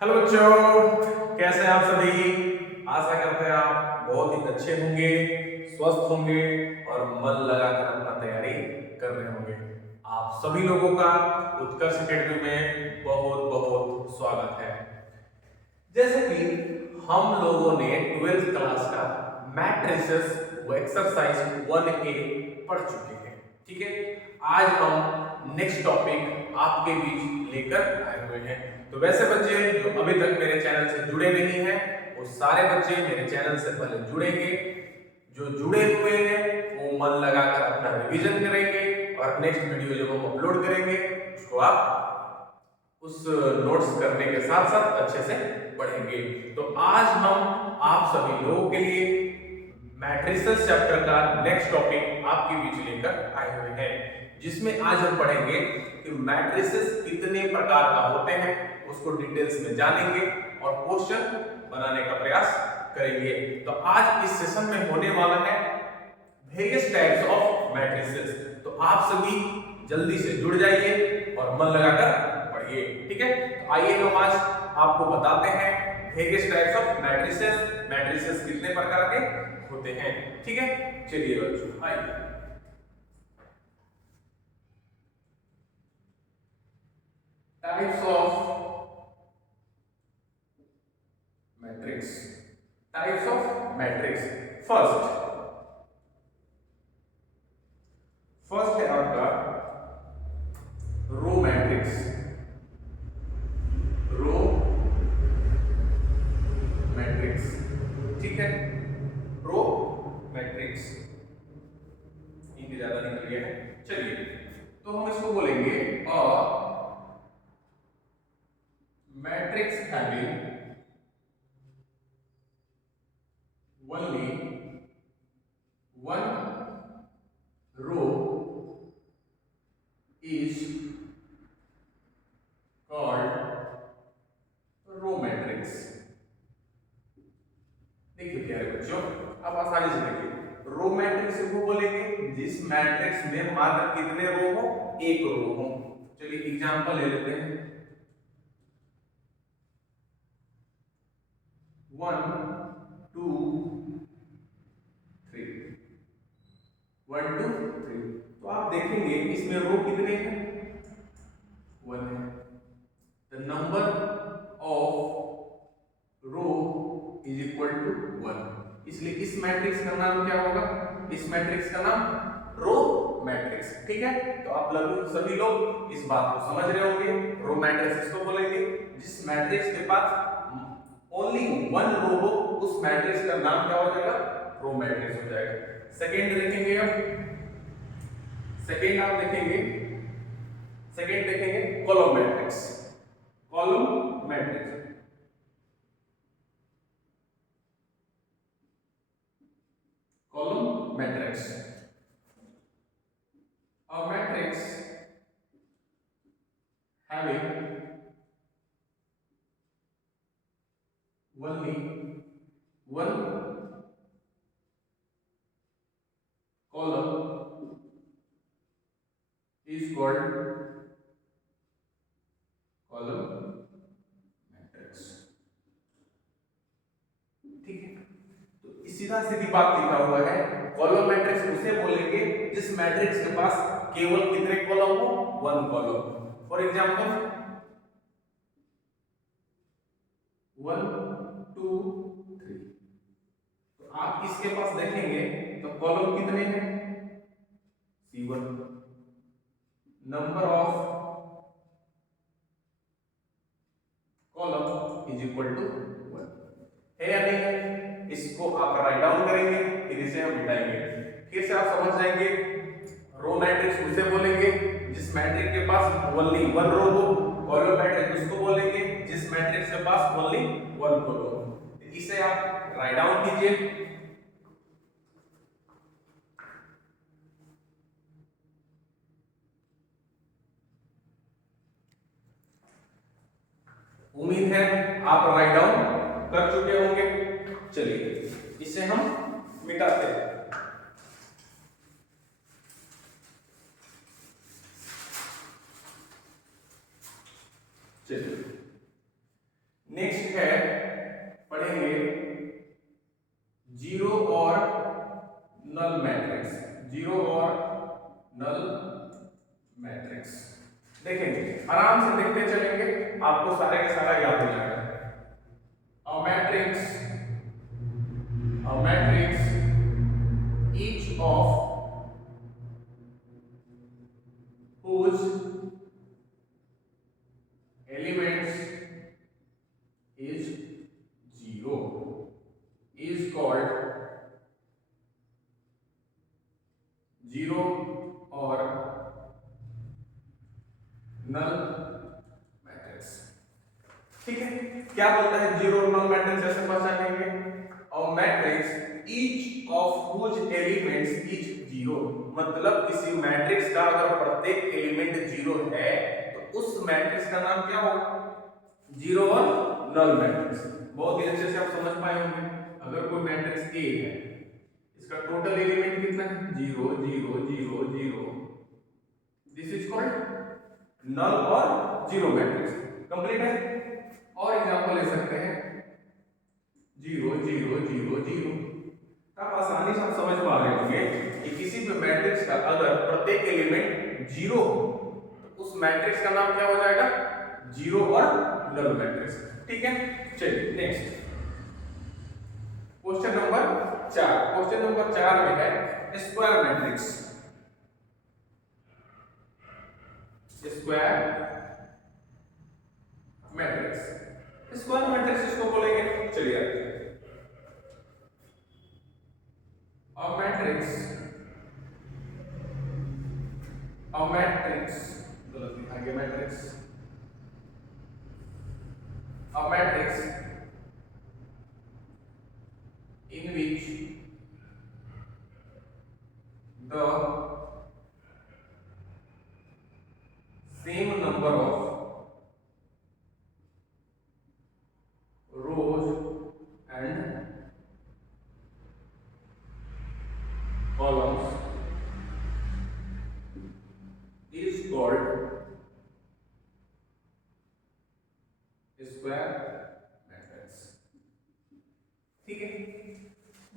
Hello बच्चों, कैसे हैं आप सभी। आशा करते हैं आप बहुत ही अच्छे होंगे, स्वस्थ होंगे और मन लगाकर अपना तैयारी कर रहे होंगे। आप सभी लोगों का उत्कर्ष एकेडमी में बहुत बहुत स्वागत है। जैसे कि हम लोगों ने 12th क्लास का मैट्रिसेस व एक्सरसाइज 1A पढ़ चुके हैं। ठीक है, आज हम नेक्स्ट टॉपिक आपके बीच लेकर आए हुए हैं। तो वैसे बच्चे जो अभी तक मेरे चैनल से जुड़े नहीं हैं, वो सारे बच्चे मेरे चैनल से पहले जुड़ेंगे। जो जुड़े हुए हैं वो मन लगाकर अपना रिवीजन करेंगे और नेक्स्ट वीडियो जब हम अपलोड करेंगे उसको आप उस नोट्स करने के साथ साथ अच्छे से पढ़ेंगे। तो आज हम आप सभी लोगों के लिए मैट्रिसेस चैप्टर का नेक्स्ट टॉपिक आपके बीच लेकर आए हुए हैं, जिसमें आज हम पढ़ेंगे कि मैट्रिसेस कितने प्रकार का होते हैं, उसको डिटेल्स में जानेंगे और क्वेश्चन बनाने का प्रयास करेंगे। तो आज इस सेशन में होने वाला है वेरियस टाइप्स ऑफ मैट्रिसेस। तो आप सभी जल्दी से जुड़ जाइए और मन लगाकर पढ़िए। ठीक है, तो आइए हम आज आपको बताते हैं various types of matrices, matrices कितने प्रकार के होते हैं। ठीक है, चलिए बच्चों आइए। Types of matrix, types of matrix. First first है आपका रो मैट्रिक्स। रो मैट्रिक्स, ठीक है, रो मैट्रिक्स। इंक ज्यादा निकल गया है। चलिए, तो हम इसको बोलेंगे a matrix having only one row is called row matrix. देखिए प्यारे बच्चों, अब आसानी से देखिए, रो मैट्रिक्स को बोलेंगे जिस मैट्रिक्स में मात्र कितने रो हो, एक रो हो। चलिए एग्जांपल ले लेते हैं। 1 2 3, 1 2 3। तो आप देखेंगे इसमें रो कितने हैं, 1 है। The number of row is equal to 1, इसलिए इस मैट्रिक्स का नाम क्या होगा, इस मैट्रिक्स का नाम रो मैट्रिक्स। ठीक है, तो आप लगभग सभी लोग इस बात को समझ रहे होंगे। रो मैट्रिक्स इसको बोलेंगे जिस मैट्रिक्स के पास ओनली वन रो हो, उस मैट्रिक्स का नाम क्या हो जाएगा, रो मैट्रिक्स हो जाएगा। सेकंड देखेंगे हम, सेकंड आप देखेंगे, सेकंड देखेंगे column matrix. Column matrix, column matrix, a matrix having only one column is called column matrix. ठीक है, तो सीधा सीधी बात लिखा हुआ है, कॉलम मैट्रिक्स उसे बोलेंगे जिस मैट्रिक्स के पास केवल कितने कॉलम हो, वन कॉलम। फॉर एग्जांपल 1 2 3, तो आप इसके पास देखेंगे तो कॉलम कितने हैं, C1। Number of column is equal to 1 है या नहीं है। इसको आप राइट डाउन करेंगे, फिर इसे हम मिटाएंगे, फिर से आप समझ जाएंगे। रो मैट्रिक्स उसे बोलेंगे जिस मैट्रिक्स के पास ओनली वन रो हो, कॉलम मैट्रिक्स उसको बोलेंगे जिस मैट्रिक्स के पास ओनली वन कॉलम हो। इसे आप राइट डाउन कीजिए। उम्मीद है आप राइट डाउन कर चुके होंगे। चलिए इसे हम मिटाते हैं। चलिए देखेंगे, आराम से देखते चलेंगे, आपको सारे का सारा याद हो जाएगा। A matrix each of whose elements is zero is called zero or null matrix. ठीक है, क्या बोलता है जीरो और नल मैट्रिक्स ऐसे पहचानेंगे? और matrix each of whose elements is zero, मतलब किसी मैट्रिक्स का अगर प्रत्येक एलिमेंट जीरो है तो उस मैट्रिक्स का नाम क्या होगा? जीरो और नल मैट्रिक्स। बहुत ही अच्छे से आप समझ पाए होंगे। अगर कोई मैट्रिक्स ए है, इसका टोटल एलिमेंट कितना है? Zero zero zero zero, this is called null और जीरो मैट्रिक्स। कंप्लीट है। और एग्जांपल ले सकते हैं जीरो जीरो जीरो जीरो। आप आसानी से आप समझ पा रहे होंगे कि किसी भी मैट्रिक्स का अगर प्रत्येक एलिमेंट जीरो हो तो उस मैट्रिक्स का नाम क्या हो जाएगा? जीरो और नल मैट्रिक्स। ठीक है, चलिए next question number 4। Question number 4 में है square matrix. Square matrix, square matrix इसको बोलेंगे, चलिए आते हैं। गलत लिखा गया, matrix in which the same number of rows and columns is called square matrix. ठीक है,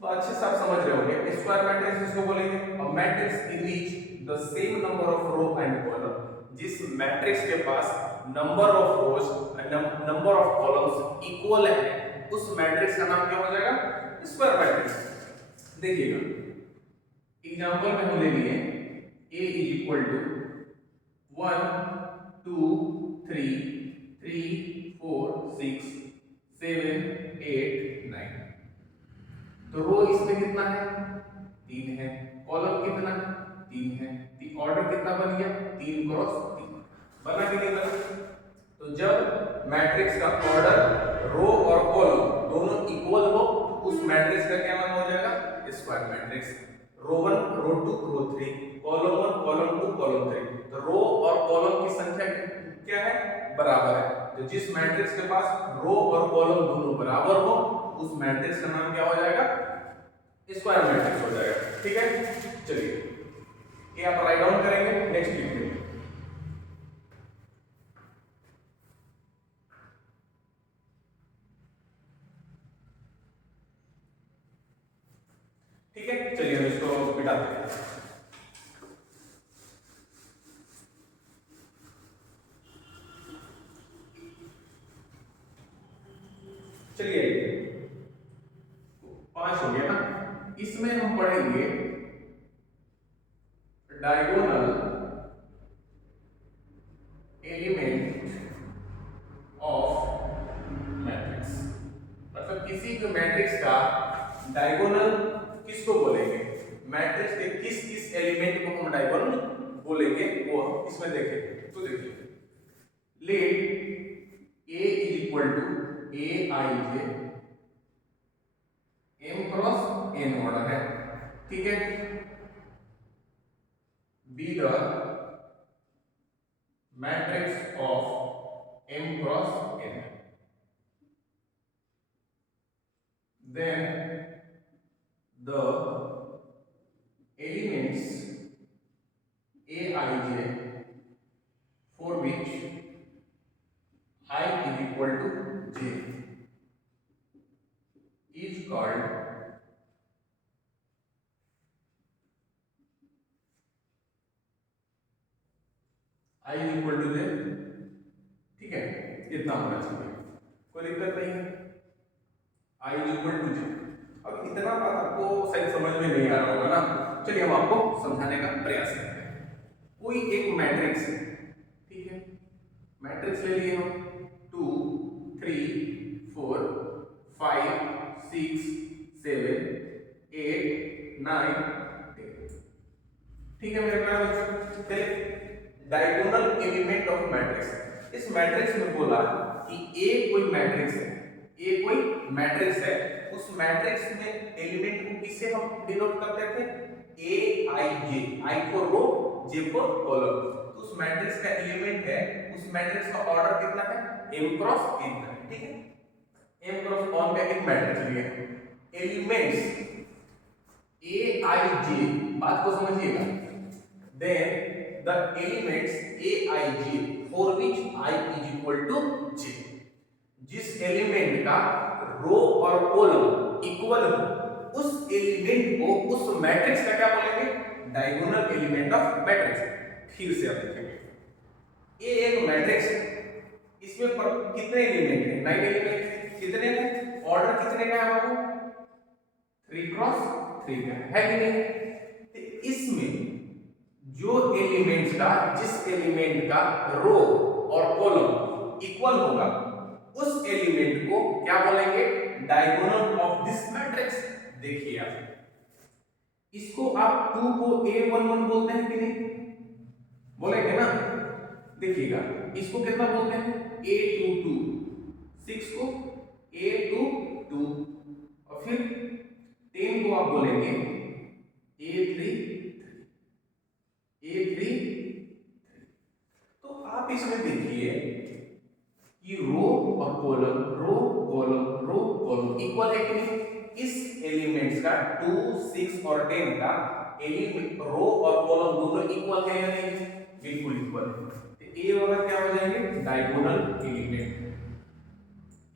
तो अच्छे से आप समझ रहे होंगे स्क्वायर मैट्रिक्स इसको बोलेंगे। A matrix in which the same number of row and column, जिस मैट्रिक्स के पास number of rows and number of columns equal है, उस मैट्रिक्स का नाम क्या हो जाएगा? Square matrix. देखिएगा एग्जांपल में हम ले लिए a इज इक्वल टू 1 2 3 3 4 6 7 8 9। तो रो इसमें कितना है? 3 है। कॉलम कितना? 3 है। तो ऑर्डर कितना बन गया? 3 क्रॉस 3। बना कि नहीं बना? तो जब मैट्रिक्स का ऑर्डर रो और कॉलम दोनों इक्वल हो तो उस मैट्रिक्स का क्या नाम हो जाएगा? Square matrix. Row 1 row 2 row 3, column 1 column 2 column 3। तो रो और कॉलम की संख्या क्या है? बराबर है। तो जिस मैट्रिक्स के पास रो और कॉलम दोनों बराबर हो उस मैट्रिक्स का नाम क्या हो जाएगा? स्क्वायर मैट्रिक्स हो जाएगा। ठीक है, चलिए ये आप राइट डाउन करेंगे, नेक्स्ट लिखेंगे। ठीक है, चलिए हम इसको मिटाते हैं। चलिए 5 हो गया ना। इसमें हम पढ़ेंगे डायगोनल एलिमेंट ऑफ मैट्रिक्स, मतलब किसी भी मैट्रिक्स का डायगोनल किसको बोलेंगे? मैट्रिक्स के किस किस एलिमेंट को हम डायगोनल बोलेंगे वो हम इसमें देखेंगे। तो देखिए let a is equal to aij m cross n order है। ठीक है, B the matrix of m cross n, then the elements aij for which I is equal to j is called I is equal equal to J, ठीक है, इतना होना चाहिए, कोई दिक्कत नहीं है। I is equal to J. अब इतना बात आपको शायद समझ में नहीं आ रहा होगा ना, चलिए हम आपको समझाने का प्रयास करते हैं। कोई एक मैट्रिक्स है, ठीक है, मैट्रिक्स ले लिए हम 2 3 4 5 6 7 8 9 10, ठीक है मेरे प्यारे बच्चों। डायगोनल एलिमेंट ऑफ मैट्रिक्स, इस मैट्रिक्स में बोला कि ए कोई मैट्रिक्स है, ए कोई मैट्रिक्स है, उस मैट्रिक्स में एलिमेंट को किससे हम डिनोट करते थे, A I J, I for row, J for column. तो उस मैट्रिक्स का एलिमेंट है, उस मैट्रिक्स का ऑर्डर कितना है, m क्रॉस n का, ठीक है, m क्रॉस n का एक मैट्रिक्स लिया, एलिमेंट्स a i j, बात को समझिएगा, then the elements a i j for which I is equal to j, जिस एलिमेंट का रो और कॉलम इक्वल हो, उस एलिमेंट को उस मैट्रिक्स का क्या बोलेंगे, डायगोनल एलिमेंट ऑफ मैट्रिक्स। फिर से आप देखेंगे ये एक मैट्रिक्स है, इसमें पर कितने एलिमेंट हैं, 9 एलिमेंट, कितने हैं, ऑर्डर कितने का है बाबू, 3 क्रॉस 3 का है कि नहीं। तो इसमें जो एलिमेंट्स का, जिस एलिमेंट का रो और कॉलम इक्वल होगा, उस एलिमेंट को क्या बोलेंगे, डायगोनल ऑफ दिस मैट्रिक्स। देखिए आप, इसको आप 2 को a11 बोलते हैं कि नहीं, बोलेंगे ना, देखिएगा इसको कितना बोलते हैं, a22, 6 को a22, और फिर 10 को आप बोलेंगे a33। तो आप इसमें देखिए कि रो और column, row column, row column equal है कि नहीं। इस एलिमेंट्स का 2 6 और 10 का एलिमेंट, रो और कॉलम दोनों इक्वल है या नहीं, बिल्कुल इक्वल है। तो ए वाला क्या हो जाएंगे, डायगोनल एलिमेंट,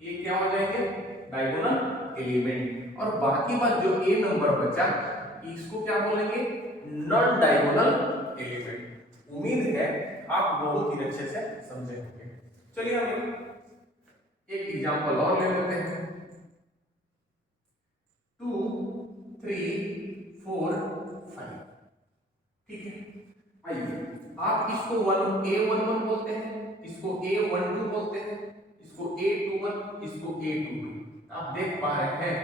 ये क्या हो जाएंगे, डायगोनल एलिमेंट। और बाकी बात जो ए नंबर बचा, इसको क्या बोलेंगे, नॉन डायगोनल एलिमेंट। उम्मीद है आप बहुत ही अच्छे से समझे होंगे। चलिए हम एक एग्जांपल और ले लेते हैं, 2 3 4 5, ठीक है। आइए, आप इसको a11 बोलते हैं, इसको a12 बोलते हैं, इसको a21, इसको a22। आप देख पा रहे हैं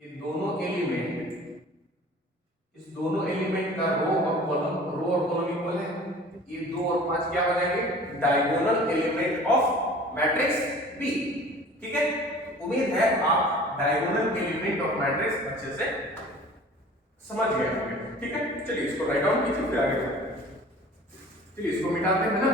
ये दोनों एलिमेंट, इस दोनों एलिमेंट का रो और कॉलम इक्वल है। ये 2 और 5 क्या हो जाएंगे, diagonal element of matrix B, ठीक है। उम्मीद है आप डायगोनल एलिमेंट ऑफ मैट्रिक्स अच्छे से समझ गए होंगे, ठीक है। चलिए इसको राइट डाउन कीजिए, फिर आगे बढ़ते हैं। चलिए इसको मिटाते हैं ना,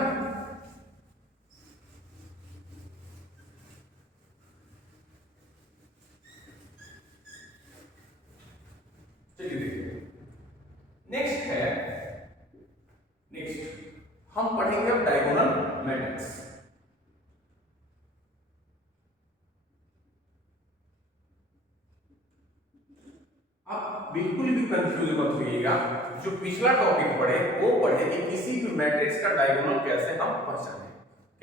चलिए देखिए नेक्स्ट है, नेक्स्ट हम पढ़ेंगे अब डायगोनल मैट्रिक्स। आप बिल्कुल भी कंफ्यूज मत होइएगा, जो पिछला टॉपिक पढ़े वो पढ़े कि किसी भी मैट्रिक्स का डायगोनल कैसे हम पहचानें,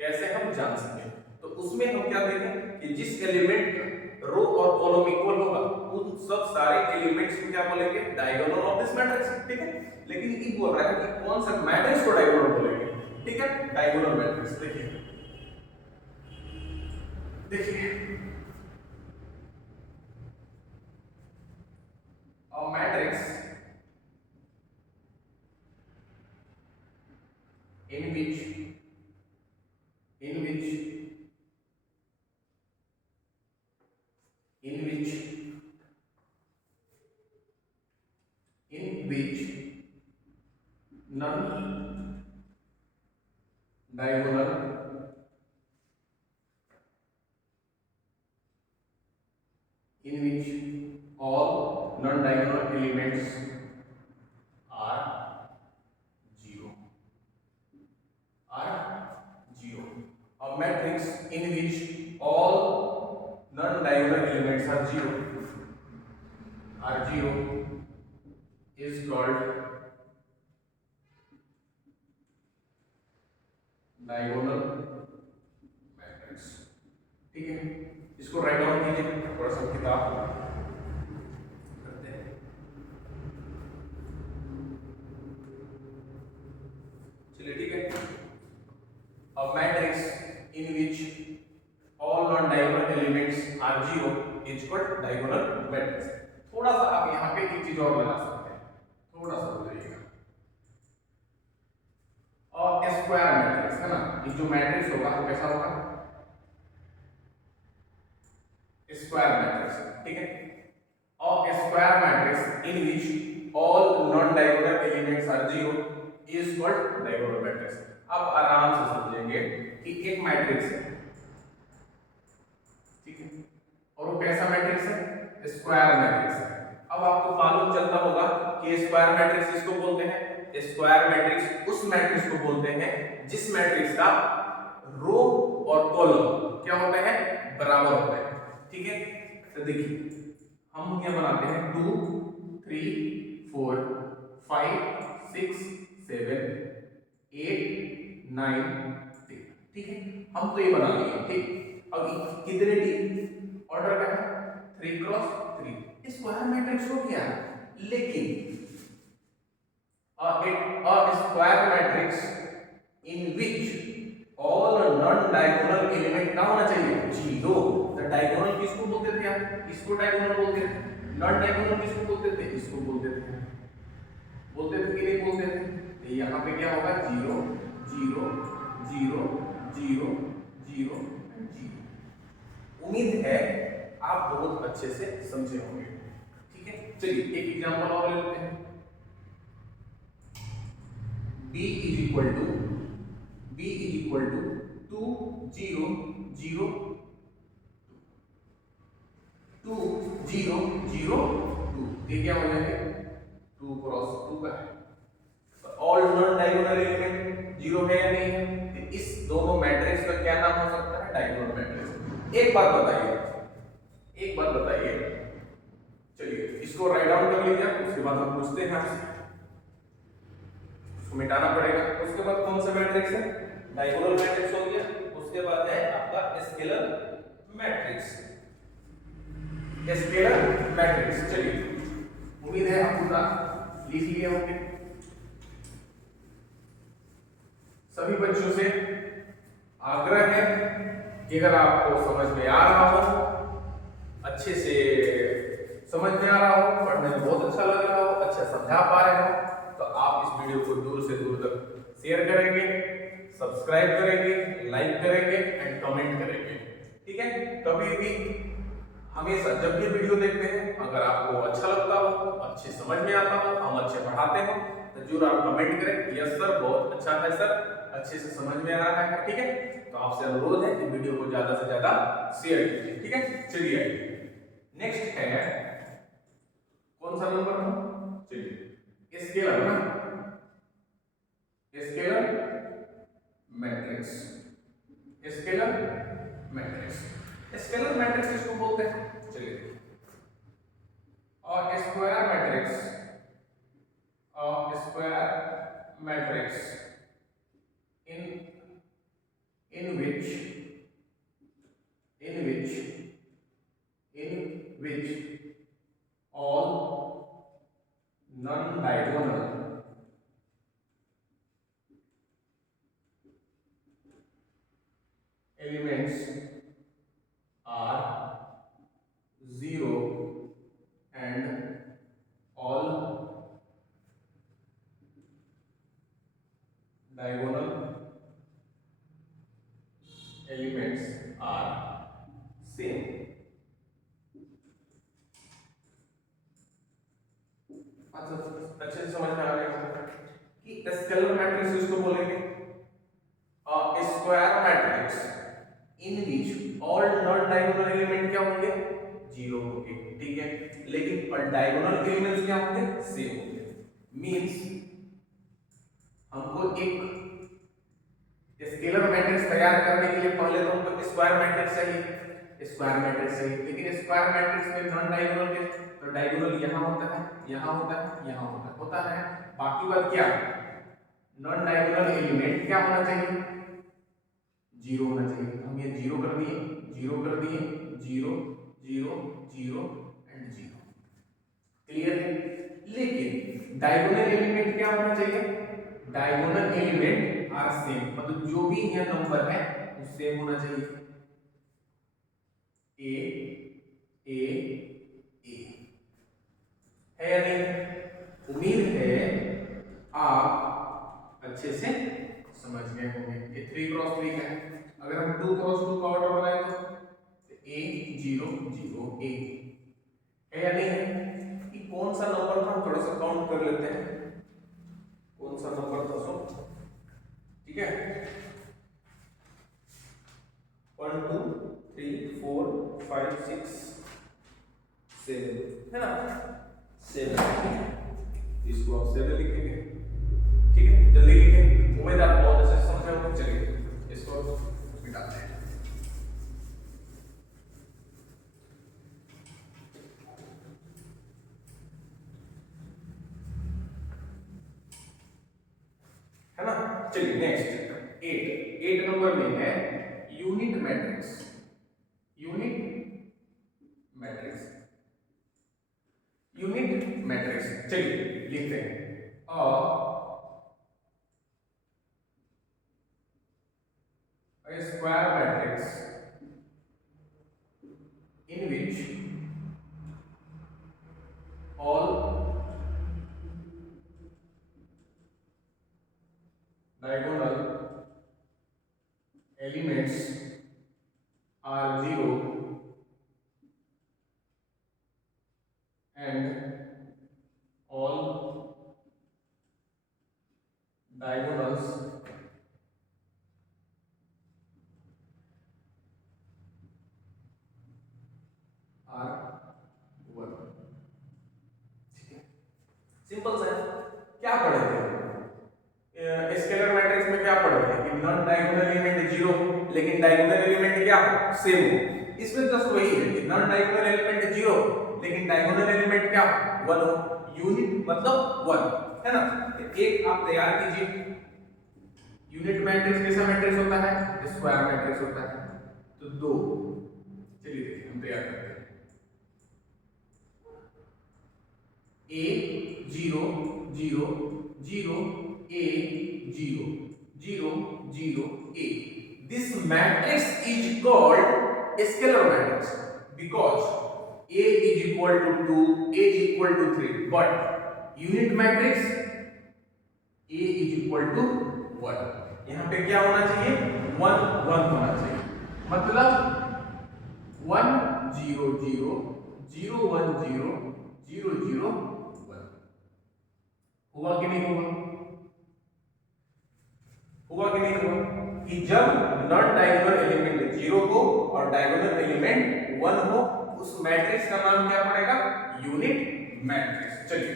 कैसे हम जान सकें। तो उसमें हम क्या देखें कि जिस एलिमेंट का रो और कॉलम इक्वल होगा, उन सब सारे एलिमेंट्स को क्या बोलेंगे, डायगोनल ऑफ दिस मैट्रिक्स, ठीक है। लेकिन ये बोल रहा है कि कौन सा मैट्रिक्स को डायगोनल बोलेंगे, ठीक है, डायगोनल मैट्रिक्स। देखिए देखिए a matrix in which in which in which in which none diagonal in which all non-diagonal elements are zero, a matrix in which all non-diagonal elements are zero is called diagonal matrix. ठीक है, इसको write down कीजिए, थोड़ा सा किताब करते हैं। चलिए ठीक है, a matrix in which all non-diagonal elements are zero is called diagonal matrix। थोड़ा सा आप यहाँ पे एक चीज और लगा सकते हैं, थोड़ा सा बताइएगा, और स्क्वायर मैट्रिक्स है ना, ये जो मैट्रिक्स होगा वो कैसा होगा, स्क्वायर मैट्रिक्स। ठीक है, और square matrix in which all non-diagonal elements are zero is called diagonal matrix। अब आराम से समझेंगे कि एक मैट्रिक्स है, ठीक है, और वो कैसा मैट्रिक्स है, स्क्वायर मैट्रिक्स है। अब आपको मालूम चलता होगा कि स्क्वायर मैट्रिक्स किसको बोलते हैं, स्क्वायर मैट्रिक्स उस मैट्रिक्स को बोलते हैं जिस मैट्रिक्स का रो और कॉलम क्या होते हैं, बराबर होते हैं। ठीक है, तो देखिए हम यहाँ बनाते हैं 2 3 4 5 6 7 8 9 10। ठीक है, हम तो ये बना लिए। ठीक, अब कितने डी ऑर्डर का है, 3 क्रॉस 3 स्क्वायर मैट्रिक्स हो गया। लेकिन a square matrix in which all non-diagonal element क्या होना चाहिए, जीरो। तो डायगोनल किसको बोलते थे आप, इसको डायगोनल बोलते थे। नॉन डायगोनल किसको बोलते थे, इसको बोलते थे। बोलते थे कि नहीं बोलते थे। तो यहाँ पे क्या होगा, 0 0 0 0 0 0। उम्मीद है आप बहुत अच्छे से समझे होंगे। ठीक है, चलिए एक एग्जांपल और ले लेते हैं। b is equal to 2 0 0 2 0 0 2। ये क्या हो जाएंगे, 2 क्रॉस 2 का है। ऑल नॉन डायगोनल एलिमेंट 0 है या नहीं है, तो इस दोनों मैट्रिक्स का क्या नाम हो सकता है, डायगोनल मैट्रिक्स। एक बात बताइए, चलिए इसको राइट डाउन कर लीजिए, उसके बाद हम पूछते हैं आपसे, इसको मिटाना पड़ेगा। उसके बाद कौन सा मैट्रिक्स है, डायगोनल मैट्रिक्स हो गया। उसके बाद है आपका स्केलर मैट्रिक्स। चलिए उम्मीद है आप पूरा लिख लिए होंगे। सभी बच्चों से आग्रह है कि अगर आपको समझ में आ रहा हो, अच्छे से समझ में आ रहा हो, पढ़ने में बहुत अच्छा लग रहा हो, अच्छा समझा पा रहे हो, तो आप इस वीडियो को दूर से दूर तक शेयर करेंगे, सब्सक्राइब करेंगे, लाइक करेंगे एंड कमेंट करेंगे। ठीक है, कभी भी हमेशा जब भी वीडियो देखते हैं, अगर आपको अच्छा लगता हो, अच्छे समझ में आता हो, हम अच्छे पढ़ाते हो, तो जरूर आप कमेंट करें, यस सर बहुत अच्छा है सर, अच्छे से समझ में आ रहा है। ठीक है, तो आपसे अनुरोध है कि वीडियो को ज्यादा से ज्यादा शेयर कीजिए। ठीक है, चलिए नेक्स्ट है कौन सा नंबर, चलिए स्केलर ना, स्केलर मैट्रिक्स। स्केलर मैट्रिक्स इसको बोलते हैं। चलिए, और square matrix in which all non-diagonal elements are zero and all diagonal elements are same। अच्छे से समझ में आ रहा है कि स्केलर मैट्रिक्स इसको बोलेंगे, square matrix in which all non diagonal element क्या होंगे, 0 होंगे। ठीक है, लेकिन और डायगोनल एलिमेंट्स क्या होंगे, सेम होंगे। मींस हमको एक स्केलर मैट्रिक्स तैयार करने के लिए पहले तो हमको स्क्वायर मैट्रिक्स चाहिए, लेकिन स्क्वायर मैट्रिक्स में नॉन डायगोनल के तो डायगोनल यहां होता है, यहां होता है, यहां होता है। बाकी बात क्या, नॉन डायगोनल एलिमेंट क्या होना चाहिए, जीरो होना चाहिए। हम ये जीरो कर दिए, जीरो कर दिए, zero zero zero and zero. Clear है? लेकिन डायगोनल एलिमेंट क्या होना चाहिए? डायगोनल एलिमेंट आर सेम, मतलब जो भी यह नंबर है वो सेम होना चाहिए। ए ए ए है या नहीं? उम्मीद है आप अच्छे से समझ गए होंगे। ये 3 क्रॉस 3 का है। अगर हम 2 क्रॉस 2 का ऑर्डर बनाए तो ए 0 0 ए है या नहीं है? ये कौन सा नंबर था, हम थोड़ा सा काउंट कर लेते हैं। कौन सा नंबर था सो? ठीक है, 1 2 3 4 5 6 7 है ना? 7, इसको आप 7 लिखेंगे। ठीक है, जल्दी लिखें। उम्मीद आप बहुत अच्छे से समझे होंगे। चलिए इसको मिटाते हैं। है ना? चलिए नेक्स्ट 8 नंबर में है unit matrix. Unit matrix, unit matrix. चलिए लिखते हैं a square matrix in which all diagonal elements are 0 and all diagonals are 1। ठीक है, सिंपल सा है। क्या पढ़े थे स्केलर मैट्रिक्स में? क्या पढ़े थे कि नॉन डायगोनल एलिमेंट 0 लेकिन डायगोनल एलिमेंट क्या सेम हो। इसमें जस्ट वही है कि नॉन डायगोनल एलिमेंट 0 लेकिन डायगोनल एलिमेंट क्या 1 हो। यूनिट मतलब 1 है ना? एक आप तैयार कीजिए। यूनिट मैट्रिक्स कैसा मैट्रिक्स होता है? स्क्वायर मैट्रिक्स होता है। तो 2, चलिए देखिए हम तैयार करते हैं। A 0 0 0 A 0 0 0 A. This matrix is called scalar matrix because A is equal to 2, A is equal to 3. But unit matrix A is equal to 1. यहाँ पे क्या होना चाहिए? 1 1 होना चाहिए। मतलब 1 0 0 0 1 0 0 0 1। हुआ कि नहीं हुआ? हुआ कि नहीं हुआ? कि जब नॉन डायगोनल एलिमेंट 0 हो और डायगोनल एलिमेंट 1 हो, उस मैट्रिक्स का नाम क्या पड़ेगा? Unit matrix. चलिए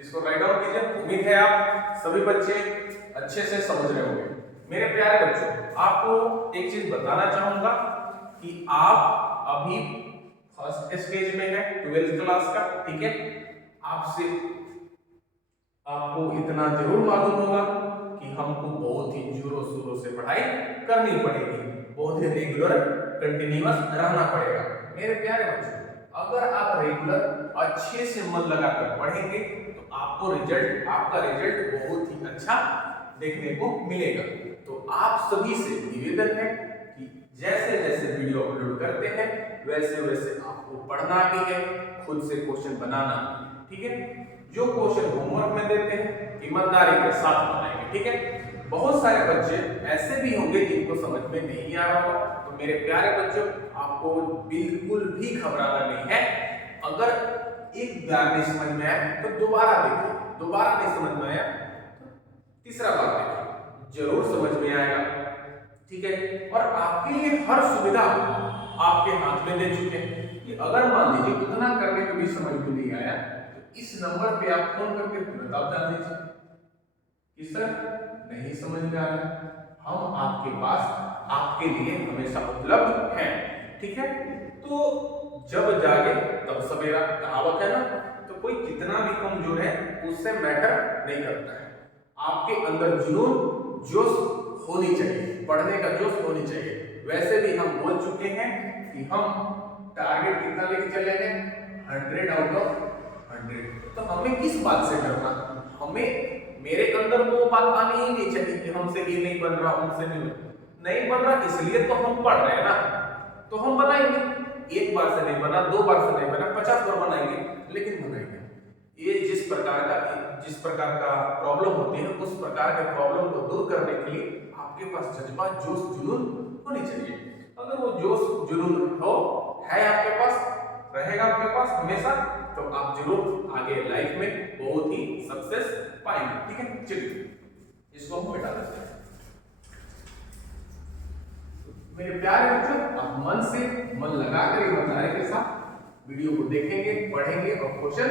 इसको राइट डाउन कीजिए। उम्मीद है आप सभी बच्चे अच्छे से समझ रहे होंगे। मेरे प्यारे बच्चों, आपको एक चीज बताना चाहूंगा कि आप अभी फर्स्ट स्टेज में है 12th क्लास का। ठीक है, आपसे आपको इतना जरूर मालूम होगा कि हमको बहुत ही जोरों शोरों से पढ़ाई करनी पड़ेगी, बहुत ही रेगुलर कंटिन्यूअस रहना पड़ेगा। मेरे प्यारे बच्चों, अगर आप रेगुलर अच्छे से मन लगाकर पढ़ेंगे तो आपका रिजल्ट बहुत ही अच्छा देखने को मिलेगा। तो आप सभी से निवेदन है कि जैसे जैसे वीडियो अपलोड करते हैं वैसे वैसे आपको पढ़ना भी है, खुद से क्वेश्चन बनाना। ठीक है, जो क्वेश्चन होमवर्क में देते हैं ईमानदारी के साथ बनाएंगे। ठीक है, बहुत सारे बच्चे ऐसे भी होंगे जिनको समझ में नहीं आ रहा होगा। तो मेरे प्यारे बच्चों, आपको बिल्कुल भी घबराना नहीं है। अगर एक बार नहीं समझ में आया तो दोबारा देखिए, दोबारा नहीं समझ में आया तो तीसरा बार देखिए, जरूर समझ में आएगा। ठीक है, और आपके लिए हर सुविधा आपके हाथ में दे चुके हैं कि अगर मान लीजिए उतना करने के भी समझ में नहीं आया तो इस नंबर पे आप फोन करके तुरंत आप जान लीजिए कि सर नहीं समझ में आ रहा, हम आपके पास आपके लिए हमेशा उपलब्ध हैं। ठीक है, तो जब जागे तब सवेरा कहावत है ना, तो कोई कितना भी कमजोर है उससे मैटर नहीं करता है। आपके अंदर जुनून जोश होनी चाहिए। पढ़ने का जोश होनी चाहिए। वैसे भी हम बोल चुके हैं कि हम टारगेट कितना लेके चले हैं, 100 आउट ऑफ 100। तो हमें किस बात से डरना, हमें मेरे अंदर वो बात आनी ही नहीं चाहिए कि हमसे ये नहीं बन रहा, हमसे नहीं बन रहा, इसलिए तो हम पढ़ रहे हैं ना, तो हम बनाएंगे। एक बार से नहीं बना, 2 बार से नहीं बना, 50 बार बनाएंगे, लेकिन बनाएंगे। ये जिस प्रकार का प्रॉब्लम होती है, उस प्रकार के प्रॉब्लम को दूर करने के लिए आपके पास जज्बा, जोश, जुनून होनी चाहिए। अगर वो जोश जुनून है आपके पास, रहेगा आपके पास हमेशा, तो आप जरूर आगे लाइफ में बहुत ही सक्सेस पाएंगे। ठीक है, चलिए इसको हम मिटा देते हैं। मेरे प्यारे बच्चों, आप मन लगाकर ईमानदारी के साथ वीडियो को देखेंगे, पढ़ेंगे और क्वेश्चन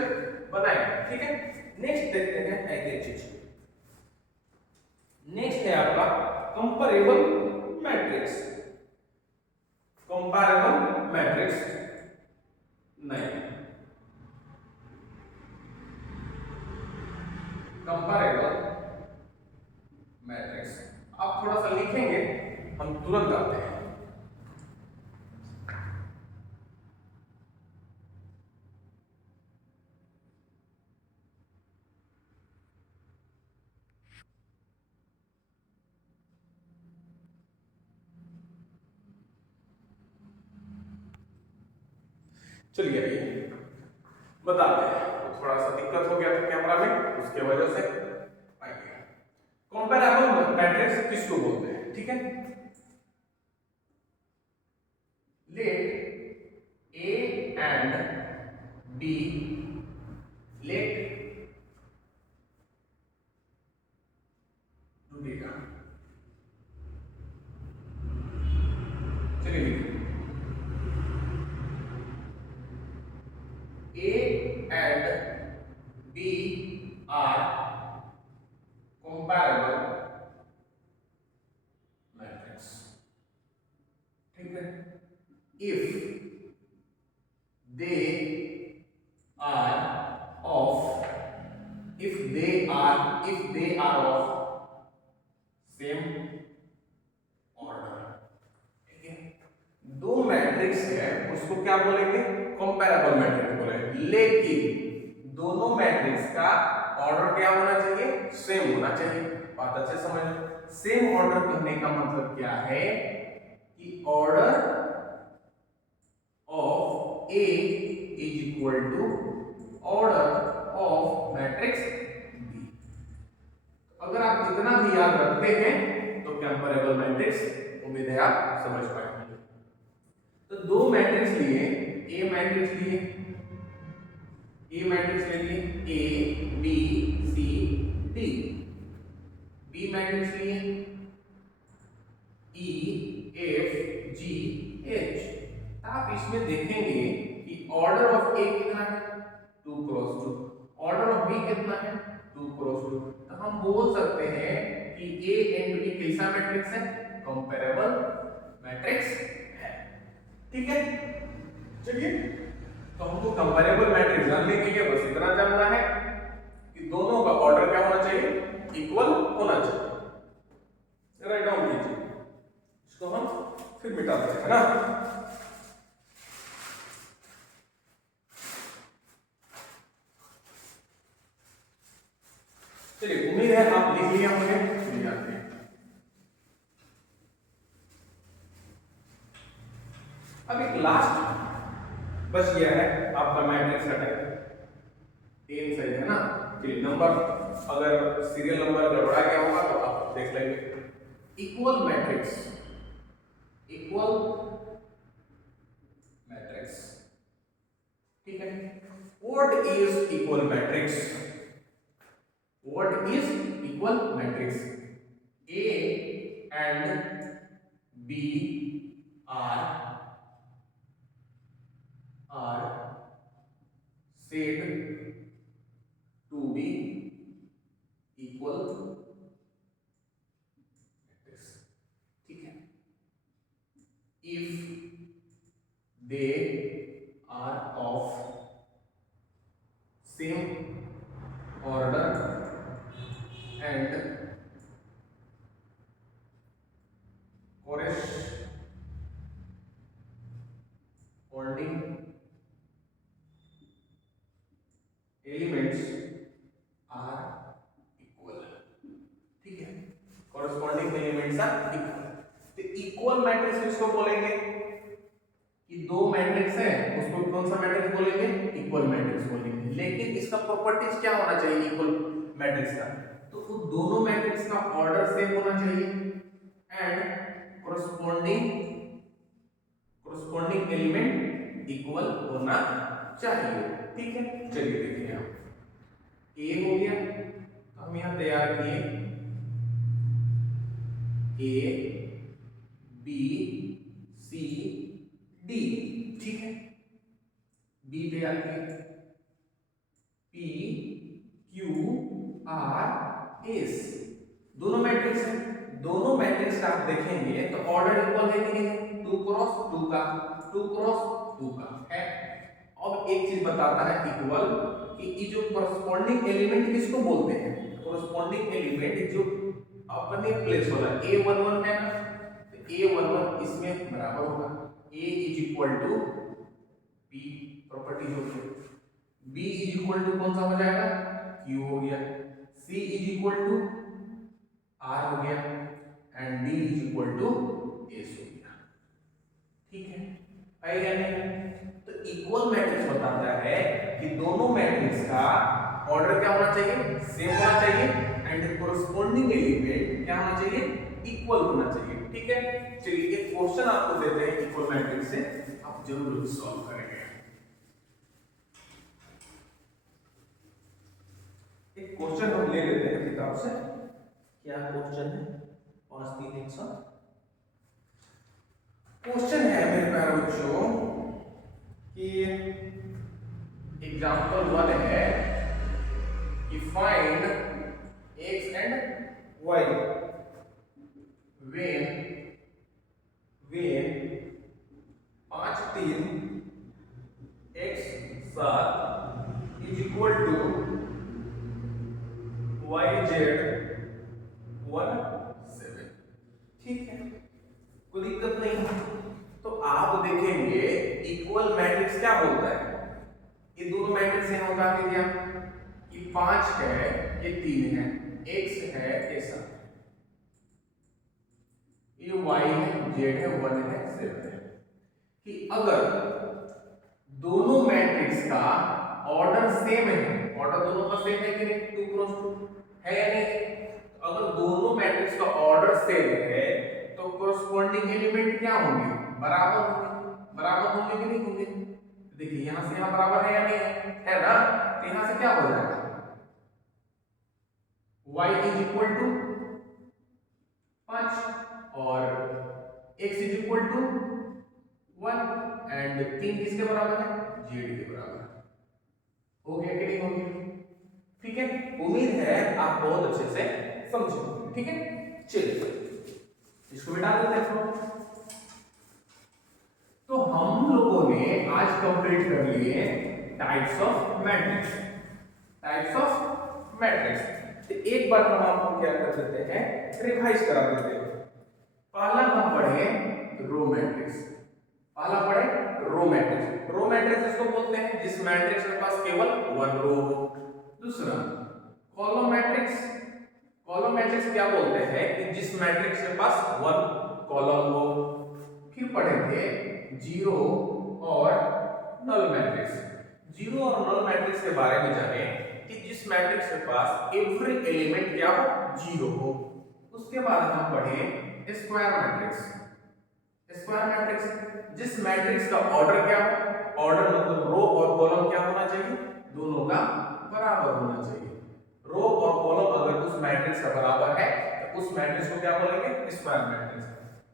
बनाएंगे। ठीक है, नेक्स्ट देखते हैं एक चीज। नेक्स्ट है आपका कंपैरेबल मैट्रिक्स। कंपैरेबल मैट्रिक्स नहीं, कंपैरेबल मैट्रिक्स आप थोड़ा सा लिखेंगे, हम तुरंत आते हैं। चलिए अभी बताते हैं, तो थोड़ा सा दिक्कत हो गया था कैमरा में, उसके वजह से आइए। कंपैरेबल मैट्रिक्स किसको बोलते हैं? ठीक है, let A and B, let to data. चलिए A and B are comparable matrix. ठीक है, if they are of same order। ठीक है, दो मैट्रिक्स है, उसको क्या बोलेंगे? कंपैरेबल मैट्रिक्स बोलेंगे। लेकिन दोनों मैट्रिक्स का ऑर्डर क्या होना चाहिए? सेम होना चाहिए। बात अच्छे समझ लो। सेम ऑर्डर कहने का मतलब क्या है कि order of A is equal to order of matrix B. अगर आप इतना भी याद रखते हैं तो कंपैरेबल मैट्रिक्स, उम्मीद है आप समझ पाएंगे। तो दो मैट्रिक्स लिए, ए मैट्रिक्स लिए, ए मैट्रिक्स ले लिए A B C D, B matrix लिए ई एफ जी एच। आप इसमें देखेंगे कि ऑर्डर ऑफ ए कितना है? 2 क्रॉस 2। ऑर्डर ऑफ बी कितना है? 2 क्रॉस 2। तो हम बोल सकते हैं कि ए एंड बी कैसा मैट्रिक्स है? कंपैरेबल मैट्रिक्स है। ठीक है, चलिए तो हमको कंपैरेबल मैट्रिक्स जानने के लिए बस इतना जानना है कि दोनों का ऑर्डर क्या होना चाहिए? इक्वल होना चाहिए। राइट डाउन कीजिए, इसको हम फिर मिटा देते हैं ना। चलिए, उम्मीद है आप लिख लिया होंगे। अब एक लास्ट बच गया है आपका मैट्रिक्स का टाइप। 3 सही है ना। चलिए, नंबर अगर सीरियल नंबर गड़बड़ा गया होगा तो आप देख लेंगे। Equal matrix, equal matrix. ठीक है, what is equal matrix? What is equal matrix? A and B are said to be equal matrix। ठीक है, if they are of same order and corresponding elements are equal, ठीक है, corresponding elements are equal. तो equal matrix किसको बोलेंगे कि दो matrix है उसको कौन सा मैट्रिक्स बोलेंगे, इक्वल मैट्रिक्स बोलेंगे। लेकिन इसका प्रॉपर्टीज क्या होना चाहिए इक्वल मैट्रिक्स का, तो वो दोनों मैट्रिक्स का ऑर्डर सेम होना चाहिए एंड कोरेस्पॉन्डिंग एलिमेंट इक्वल होना चाहिए, ठीक है। चलिए देखिए यहाँ ए हो गया, तो हम यहाँ तैयार किए ए बी सी डी, ठीक है, बी तैयार किए, पी क्यू आर एस, दोनों मैट्रिक्स है। दोनों मैट्रिक्स का आप देखेंगे तो ऑर्डर इक्वल है कि नहीं, 2 क्रॉस 2 का, 2 क्रॉस 2 का है। अब एक चीज बताता है इक्वल कि ये जो कोरेस्पॉन्डिंग एलिमेंट किसको बोलते हैं, कोरेस्पॉन्डिंग एलिमेंट जो अपने प्लेस वाला a11 है ना, तो a11 इसमें बराबर होगा a is equal to p, property जो है b इज इक्वल टू कौन सा हो जाएगा, q हो गया, c is equal to r हो गया and d is equal to s हो गया, ठीक है, या नहीं। तो इक्वल मैट्रिक्स बताता है कि दोनों मैट्रिक्स का ऑर्डर क्या होना चाहिए, सेम होना चाहिए एंड कोरेस्पॉन्डिंग एलिमेंट क्या होना चाहिए, इक्वल होना चाहिए, ठीक है। चलिए एक क्वेश्चन आपको देते हैं इक्वल मैट्रिक्स से, आप जरूर सॉल्व करेंगे। एक क्वेश्चन हम ले लेते हैं किताब से, क्या क्वेश्चन है, 5 3 1 7 क्वेश्चन है मेरे प्यारे बच्चों कि एग्जांपल 1 है कि find x and y when 5 3 x 7 is equal to y z 1 7, ठीक है, कोई दिक्कत नहीं। तो आप देखेंगे इक्वल मैट्रिक्स क्या बोलता है, ये दोनों मैट्रिक्स यहाँ उतार लीजिए आप कि 5 है ये 3 है, x है ये 7 है, ये y है z है 1 है 7 है, कि अगर दोनों मैट्रिक्स का ऑर्डर सेम है, ऑर्डर दोनों का सेम है कि नहीं, 2 क्रॉस 2 है या नहीं, तो अगर दोनों मैट्रिक्स का ऑर्डर सेम है तो कोरेस्पॉन्डिंग एलिमेंट क्या होंगे, बराबर होंगे, बराबर होंगे कि नहीं होंगे। देखिए यहां से यहां बराबर है या नहीं है ना, तो यहां से क्या हो जाएगा, y इज इक्वल टू 5 और x is equal to 1 and 3 किसके बराबर है, z के बराबर है, हो गया कि नहीं हो गया, ठीक है। उम्मीद है आप बहुत अच्छे से समझे, ठीक है। चलिए इसको मिटा देते हैं। तो हम लोगों ने आज कंप्लीट कर लिए types of matrix, types of matrix. तो एक बार हम आपको क्या कर देते हैं, रिवाइज करा देते हैं। पहला हम पढ़े रो मैट्रिक्स, पहला पढ़े रो मैट्रिक्स, रो मैट्रिक्स इसको बोलते हैं जिस मैट्रिक्स के पास केवल 1 रो हो। दूसरा कॉलम मैट्रिक्स, कॉलम मैट्रिक्स क्या बोलते हैं कि जिस मैट्रिक्स के पास 1 कॉलम हो। फिर पढ़े थे जीरो और नल मैट्रिक्स, जीरो और नल मैट्रिक्स के बारे में जाने कि जिस मैट्रिक्स के पास एवरी एलिमेंट क्या हो, जीरो हो। उसके बाद हम पढ़े स्क्वायर मैट्रिक्स, स्क्वायर मैट्रिक्स जिस मैट्रिक्स का ऑर्डर क्या हो, ऑर्डर मतलब रो और कॉलम क्या होना चाहिए, दोनों का बराबर होना चाहिए। रो और कॉलम अगर उस मैट्रिक्स का बराबर है तो उस मैट्रिक्स को क्या बोलेंगे, स्क्वायर मैट्रिक्स।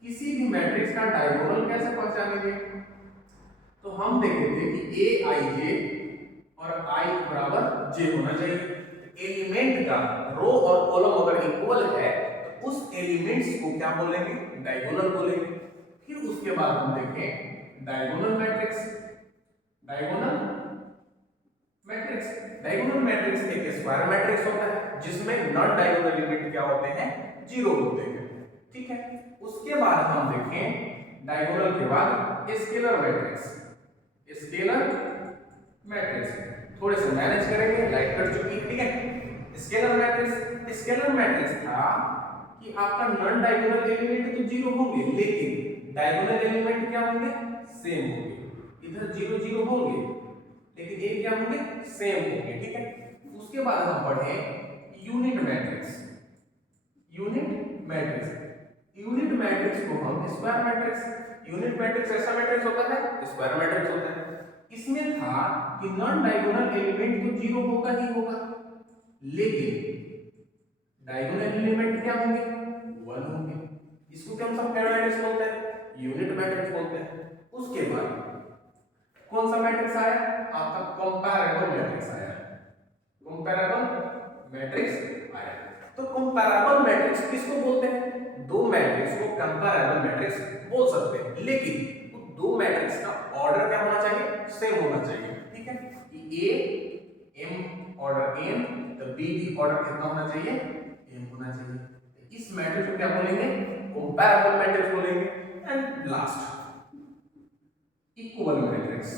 किसी भी मैट्रिक्स का डायगोनल कैसे पहचानेंगे, तो हम देखे थे कि a i j और i बराबर j होना चाहिए। एलिमेंट का रो और कॉलम अगर इक्वल है तो उस एलिमेंट्स को क्या बोलेंगे, डायगोनल बोलेंगे। फिर उसके बाद हम देखें diagonal matrix, diagonal matrix, diagonal matrix एक स्क्वायर मैट्रिक्स होता है जिसमें नॉन डायगोनल एलिमेंट क्या होते हैं, जीरो होते हैं, ठीक है। उसके बाद हम देखें डायगोनल के बाद स्केलर मैट्रिक्स। स्केलर मैट्रिक्स थोड़े से मैनेज करेंगे, लाइट कट चुकी है, ठीक है। स्केलर मैट्रिक्स था कि आपका नॉन डायगोनल एलिमेंट तो जीरो होंगे, लेकिन डायगोनल एलिमेंट क्या होंगे, सेम होंगे। इधर जीरो जीरो होंगे लेकिन ये क्या होंगे, सेम होंगे, ठीक है। उसके बाद हम पढ़े यूनिट मैट्रिक्स। यूनिट मैट्रिक्स को हम स्क्वायर मैट्रिक्स, यूनिट मैट्रिक्स ऐसा मैट्रिक्स होता है, स्क्वायर मैट्रिक्स होता है। इसमें था कि नॉन डायगोनल एलिमेंट तो जीरो होगा ही होगा, लेकिन डायगोनल एलिमेंट क्या होंगे, 1 होंगे। इसको क्या हम सब मैट्रिक्स बोलते हैं, यूनिट मैट्रिक्स बोलते हैं। उसके बाद कौन सा मैट्रिक्स आया, आपका कंपैरेबल मैट्रिक्स आया। कंपैरेबल मैट्रिक्स आया। तो कंपैरेबल मैट्रिक्स किसको बोलते हैं, दो मैट्रिक्स को कंपैरेबल मैट्रिक्स बोल सकते हैं, लेकिन उन दो मैट्रिक्स का ऑर्डर क्या होना चाहिए, सेम होना चाहिए, ठीक है। कि ए m ऑर्डर m, तो b भी ऑर्डर कितना होना चाहिए, m होना चाहिए। इस मैट्रिक्स को क्या बोलेंगे, कंपैरेबल मैट्रिक्स बोलेंगे। And last equal matrix.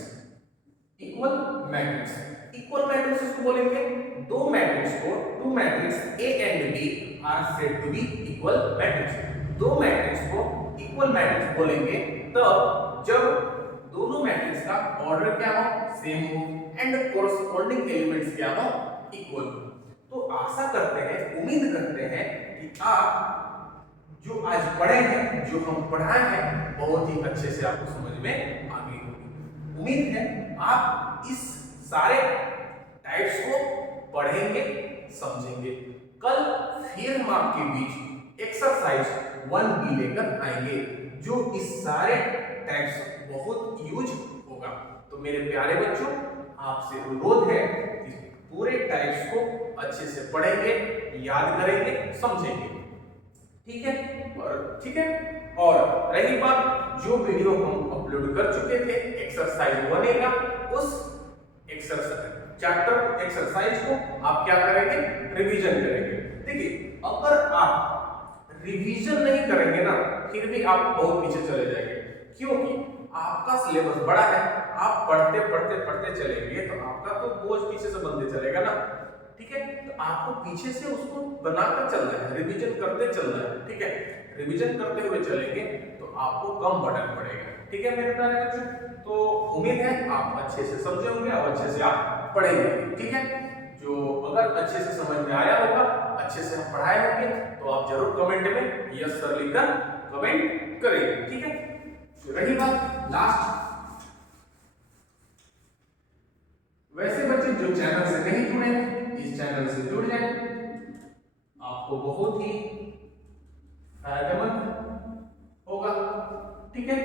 Equal matrix इसको बोलेंगे, दो मैट्रिक्स को, two matrix A and B are said to be equal matrix. दो मैट्रिक्स को इक्वल मैट्रिक्स बोलेंगे तब जब दोनों मैट्रिक्स का ऑर्डर क्या हो, सेम हो, एंड कोरस्पॉन्डिंग एलिमेंट्स क्या हो, इक्वल हो। तो आशा करते हैं, उम्मीद करते हैं कि आप जो आज पढ़े हैं, जो हम पढ़ाए हैं, बहुत ही अच्छे से आपको समझ में आ गई होगी। उम्मीद है आप इस सारे टाइप्स को पढ़ेंगे, समझेंगे। कल फिर हम आपके बीच एक्सरसाइज 1B लेकर आएंगे, जो इस सारे टाइप्स बहुत यूज होगा। तो मेरे प्यारे बच्चों, आपसे अनुरोध है इस पूरे टाइप्स को अच्छे से पढ़ेंगे, याद करेंगे, समझेंगे, ठीक है। और रही बात जो वीडियो हम अपलोड कर चुके थे एक्सरसाइज 1A का, उस एक्सरसाइज चैप्टर एक्सरसाइज को आप क्या करेंगे, रिवीजन करेंगे। देखिए, अगर आप रिवीजन नहीं करेंगे ना, फिर भी आप बहुत पीछे चले जाएंगे, क्योंकि आपका सिलेबस बड़ा है। आप पढ़ते चलेंगे तो आपका तो बोझ पीछे से बनते चलेगा ना, ठीक है। तो आपको पीछे से उसको बनाकर चलना है, रिवीजन करते चलना है, ठीक है। रिवीजन करते हुए चलेंगे तो आपको कम बर्डन पड़ेगा, ठीक है मेरे प्यारे बच्चों। तो उम्मीद है आप अच्छे से समझे होंगे और अच्छे से आप पढ़ेंगे, ठीक है। जो अगर अच्छे से समझ में आया होगा, अच्छे से हम पढ़ाए होंगे, तो आप जरूर कमेंट में यस सर लिखकर कमेंट करेंगे, ठीक है। तो रही बात लास्ट, वैसे बच्चे जो चैनल से नहीं जुड़े हैं, इस चैनल से जुड़ जाएं, आपको बहुत ही फायदेमंद होगा, ठीक है।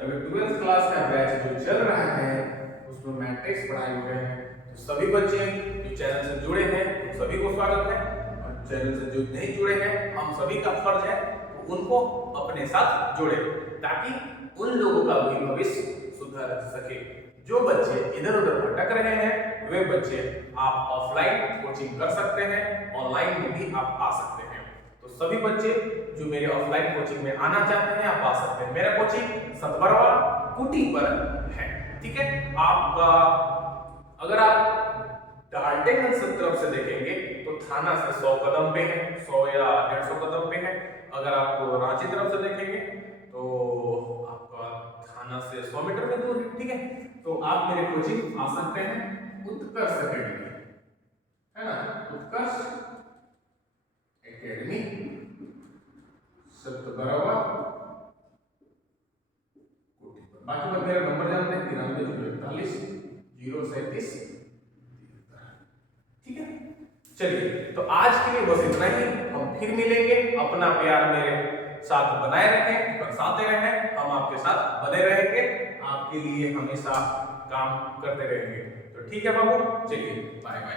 अभी 12th क्लास का बैच जो चल रहा है उसमें मैट्रिक्स पढ़ाए हुए हैं, तो सभी बच्चे जो चैनल से जुड़े हैं सभी को स्वागत है, और चैनल से जो नहीं जुड़े हैं, हम सभी का फर्ज है तो उनको अपने साथ जोड़े, ताकि उन लोगों का भी भविष्य सुधर सके। जो बच्चे इधर उधर भटक रहे हैं, वे बच्चे आप ऑफलाइन कोचिंग कर सकते हैं, ऑनलाइन में भी आप आ सकते हैं। तो सभी बच्चे जो मेरे ऑफलाइन कोचिंग में आना चाहते हैं, आप आ सकते हैं। मेरा कोचिंग सतबरवा कुटी पर है, ठीक है। आपका अगर आप डाल्टनगंज की तरफ से देखेंगे तो थाना से 100 कदम पे है, 100 या 150 कदम पे है। अगर आप रांची तरफ से देखेंगे तो आपका थाना से 100 मीटर में दूर है, ठीक है। तो आप मेरे कोचिंग आ सकते हैं, उत्कर्ष एकेडमी, है ना, उत्कर्ष एकेडमी सतबरवा कोटी पर। बाकी मेरा नंबर जानते हैं 93 037, ठीक है। चलिए, तो आज के लिए बस इतना ही। हम फिर मिलेंगे। अपना प्यार मेरे साथ बनाए रखें, बरसाते रहें, हम आपके साथ बने रहेंगे, आपके लिए हमेशा काम करते रहेंगे। तो ठीक है बाबू, चलिए बाय बाय।